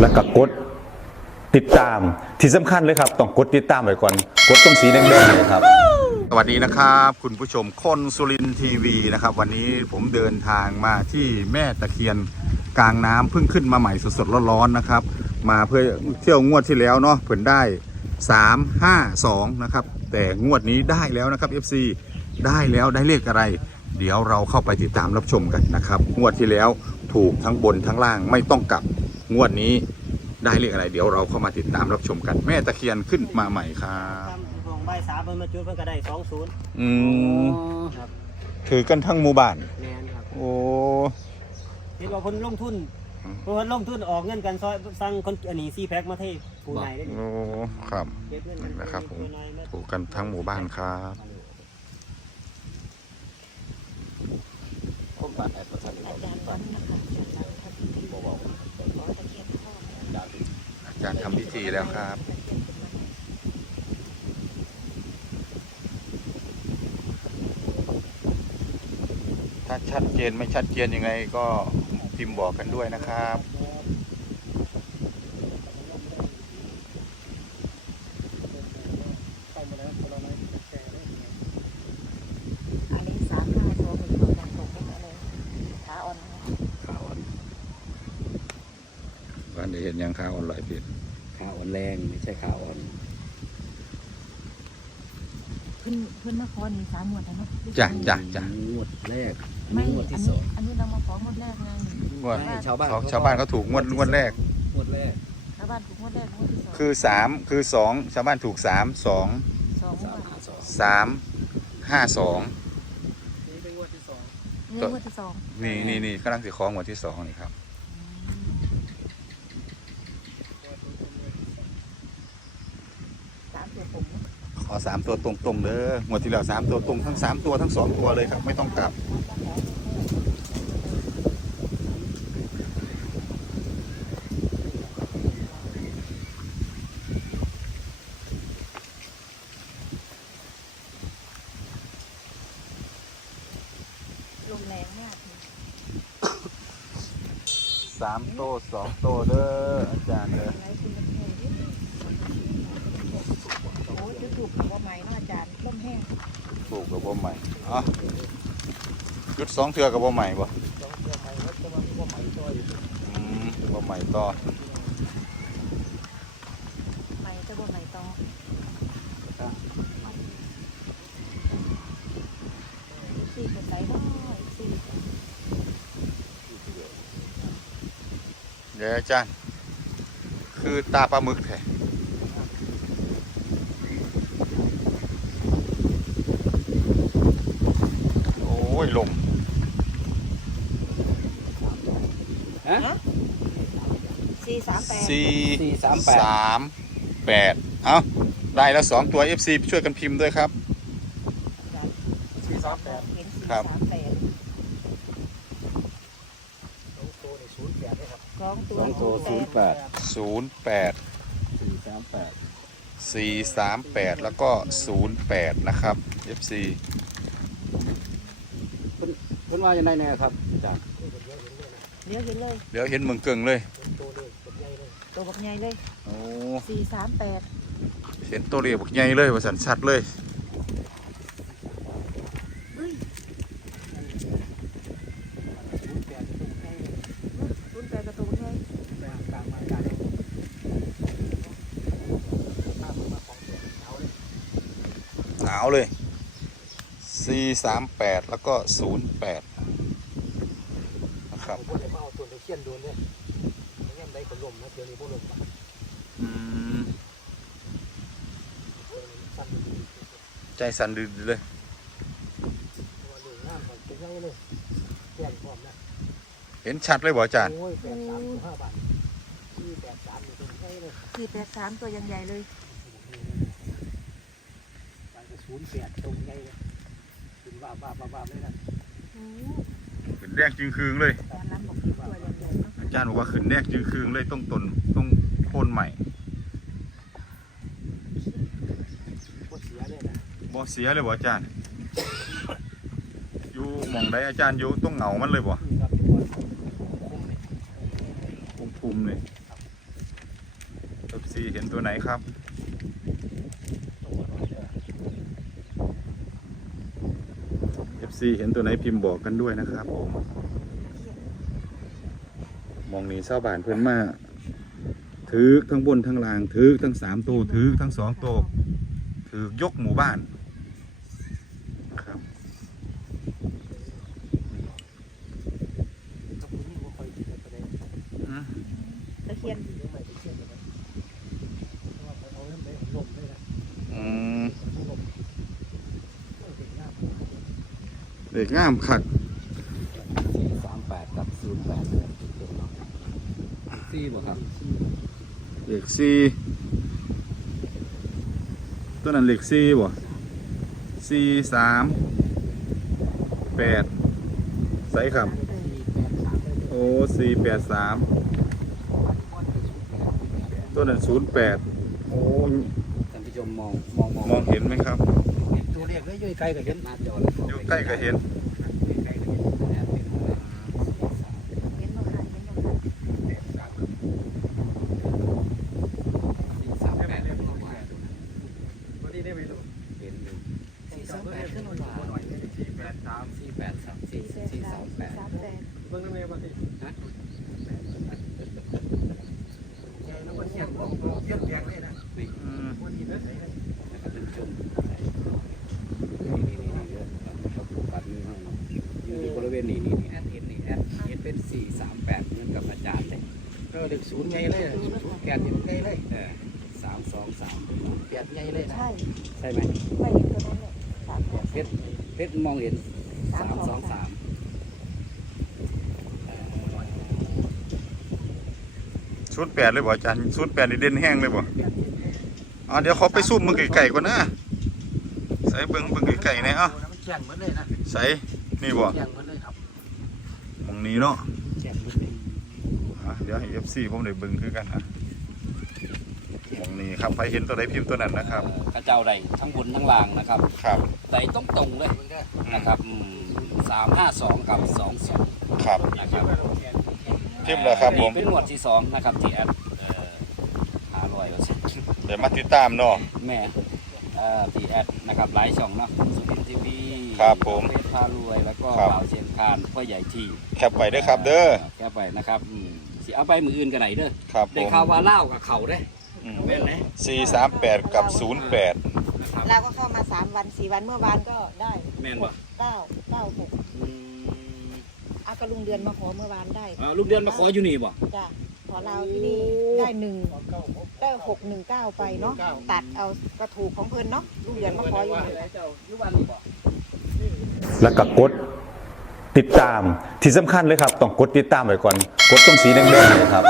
แล้วก็กดติดตามที่สำคัญเลยครับ ต้องกดติดตามไว้ก่อนกดตรงสีแดงๆเลยครับ สวัสดีนะครับ คุณผู้ชมคนสุรินทีวีนะครับ วันนี้ผมเดินทางมาที่แม่ตะเคียนกลางน้ำเพิ่งขึ้นมาใหม่สดๆร้อนๆนะครับ มาเพื่อเที่ยวงวดที่แล้วเนาะเพิ่นได้ 3 5 2นะครับแต่งวดนี้ได้แล้วนะครับ FC ได้แล้วได้เลขอะไร เดี๋ยวเราเข้าไปติดตามรับชมกันนะครับ งวดที่แล้วถูกทั้งบนทั้งล่างไม่ต้องกลับ งวดนี้ได้เลขอะไร เดี๋ยวเราเข้ามาติดตามรับชมกัน แม่ตะเคียนขึ้นมาใหม่ครับทำของใบายสามเพิ่นมาจุดเพิ่นก็ได้สองศูนย์อืมครับถือกันทั้งหมู่บ้าน แมนครับโอ้ เห็นว่าคนลงทุนอืมเพิ่นลงทุนออกเงินกันซอยสั่งคนอันนี้ซีแพ็คมาเทปูไหนได้นี่โอ้ ครับเก็บเงินนั่นแหละครับผมปูในมาถูกกันทั้งหมู่บ้านครับผมปัดไอ้ประธานอาจารย์วันนะคะอาจารย์ทำพิธีขอตะเคียนทอง อา จารย์ทำพิธีแล้วครับถ้าชัดเจนไม่ชัดเจนยังไงก็พิมพ์บอกกันด้วยนะครับ อันนี้สามห้าตัวเป็นตัวดังตกเป็นอะไรขาอ่อนนะคะขาอ่อนวันนี้เห็นยังข้าวออนไลน์ผิดขา อ่อนแรงไม่ใช่ขาอ่อนเพิ่นเพิ่นมาขอหนึ่งสามหมวดนะเนาะจ้ะจ้ะจ้ะงวดแรกไม่งวดอัที่นสนี้องอันนี้เรามาของหมดแรกไงงวดให้ชาวบ้านเขาชาวบ้านเขาถูกงวดงวดแรก งวดแรกชาวบ้านถูกหมดแรกหมวดที่สองคือสามคือสองชาวบ้านถูกสามสองสองหมสามวดหาสองสามห้าสองนี่เป็นงวดที่สองนี่หมวดที่สองนี่นี่นี่กำลังสิของงวดที่สองนี่ครับ สามตัวผมเนอะ ขอสามตัวตรงๆเด้องวดที่แล้วสามตัวตรงทั้งสามตัวทั้งสองตัวเลยครับ ไม่ต้องกลับลมแรงมากเลยสามโตวสองโตวเด้ออาจารย์เด้อ อะไรคุณละเพลดิโอ้ยจะถูกกับว่าไหมเนาะอาจารย์ลมแห้งถูกกับบ่ใหม่อ๋อยุดสองเทือกับบ่ใหม่บ่สองเดือนไปแล้วจะมาบ่ใหม่ต่อยอืมบ่ใหม่ต่อไหมจะว่าไหมต่อสี่กดไลค์ได้สี่เดี๋ยวอาจารย์คือตาปลาหมึกแท้ ยลมฮะสี่สามแปดสี่สี่สามแปดสามแปดเอ้าได้แล้วสองตัว FC ช่วยกันพิมพ์ด้วยครับ สี่สามแปดเห็นสี่ครับ สามแปดสองตัวในศูนย์แปดเลยครับสองตัวสองตัวศูนย์แปดศูนย์แปดสี่สามแปดสี่สามแปดแล้วก็ศูนย์แปดนะครับ FC พิ่นว่ายังไงเนี่ยครับอาจารย์เดี๋ยวเห็นเลยเดี๋ยวเห็นเมืองเกิงเลยตัวบักใหญ่เลยโอ้สี่สามแปดเห็นตัวเรียบบักใหญ่เลยว่าสันสัดเลยรุ่นแปดกระตูใหญ่หนาวเลย 438 แล้วก็ 08 โดนเลยไม่งั้นได้คนลมนะเดี๋ยวนี้พวกลมอืมสั้นใจสั่นดืดเลยตัวหนึ่งน้ำของเป็นยังไงเลยแก่พร้อมนะเห็นชัดเลยบ่อาจารย์โอ้ยแปดสามสิบห้าบาทที่แปดสามอยู่ตรงไหนเลยสี่แปดสามตัวยังใหญ่เลยมันจะศูนย์แปดตรงไหนเลยเป็นว่าบ้าบ้าบ้าเลยนะ โอ้ขึ้นแดงจึงคืงเลยตอนนั้นบอกที่ตัวยังใหญ่เนาะอา จารย์บอกว่าขึ้นแดงจึงคืงเลยต้องตนต้องโคนใหม่ก็เสียเลยนะบ่เสียเลยบ่อาจารย์ อยู่หมองใดอาจารย์อยู่ต้องเหงามันเลยบ่นี่ครับทุกคนภูมิภูมิเลยคเห็นตัวไหนครับ FC เห็นตัวไหนพิมพ์บอกกันด้วยนะครับผม มองนี้เศร้าบานเพื่อนมาถือทั้งบนทั้งล่างถือทั้งสามตัวถือทั้งสองตัวถือยกหมู่บ้านครับถ้าคุณนี่บ่ค่อยคิดอะไรอืมตะเคียนเดี๋ยวใหม่ที่เชื่อมกันนะเพราะว่าเอาเรื่องไปลมได้นะอืมลมเออเด็กงามเด็กงามคัก สี่สามแปดกับศูนย์แปดเลยสี่บ่ครับ เหล็กซีตัวนั้นเหล็กซีบ่ซีสามแปดใส่ครับโอ้สี่แปดสามตัวนั้นศูนย์แปดโอ้ท่านผู้ชมมองมองมองมองเห็นไหมครับ ตัวเลขได้ย่อยไกลก็เห็นหน้าจอแล้วอยู่ใกล้ก็เห็น ใกล้ก็เห็นแอบเห็นอะไร เห็นบ่ค่ะเห็นบ่ค่ะ สี่สามแปดเห็นอยู่ วันนี้ได้ไปดู สี่สามแปดขึ้นมาหน่อย สี่แปดสามสี่แปดสามสี่สี่สี่แปสาดมแปดสามแปดเบิ่งได้ไหมวันนี้ใหญ่แล้วก็เขียนพวกเขียนแดงเลยนะอืมวันนี้นะใส่เลยนะครับท่านผู้ชมนี่นี่นี่นี่เรื่องครับปัดนี้ให้เนาะอยู่ที่บริเวณนี้นี่นี่แอดเห็นนี่แอดเห็นเป็นสี่สามแปดเหมือนกับอาจารย์เลยเออเด็กศูนย์ใหญ่เลยศูนย์แปดใหญ่เลยเออสามสองสามแปดใหญ่เลยนะใช่ใช่ไหมไม่เห็นตัวนั้นเลยสามแปด เพชรเพชรมองเห็นสามสองสามศูนย์แปดเลยบ่อาจารย์ศูนย์แปดนี่เด่นแห้งเลยบ่อ๋อเดี๋ยวขอไปซูมมึงไก่ๆก่อนนะใส่เบิ่งเบิ่งไก่ๆแหน่เอะมันแจ้งหมดเลยนะใส่นี่บ่แจ้งหมดเลยครับมองนี้เนาะแจ้งหมดเลยอะเดี๋ยวให้ FC ผมได้เบิ่งคือกันฮะ มองนี้ครับใครเห็นตัวใดพิมพ์ตัวนั้นนะครับกระเจ้าใดทั้งบนทั้งล่างนะครับครับ ใดต้องตรงเลยนะครับสามห้าสองกับสองสองครับนะครับพิมพ์แล้วครับผมนี่เป็นหมวดที่สองนะครับที่แอดเอ่อหาลอยว่าสิเดี๋ยวมาติดตามเนาะแม่เอ่อที่แอดนะครับหลายช่องเนาะสุรินทร์ทีวีครับผมเพชรพารวยแล้วก็ครับบ่าวเชียงคานพ่อใหญ่ทีแคปไว้เด้อครับ เด้อแค่ไปนะครับอืมสิเอาไปมืออื่นกันไหนเด้อครับผได้มข่าวว่าเล่าวกับเขาได้ อืมแม่นไหม438กับ08นะครับเราก็เข้ามาสามวันสี่วันเมื่อวานก็ได้แม่นหบ่กเก้าเก้าหกอืมอากระลุงเดือนมาขอเมื่อวานได้อ่าลูกเดือนมาขออยู่นี่บ่ จ้ะขอเราที่นี่ได้หนึ่งขอเก้าหกได้หกหนึ่งเก้าไปเนาะตัดเอากระถูกของเพิ่นเนาะลุงเดือนมาขออยู่นี่เจ้าอยู่บ้านนี่บ่แล้วก็กดติดตามที่สำคัญเลยครับ ต้องกดติดตามไว้ก่อน กดตรงสีแดงๆเนยครับ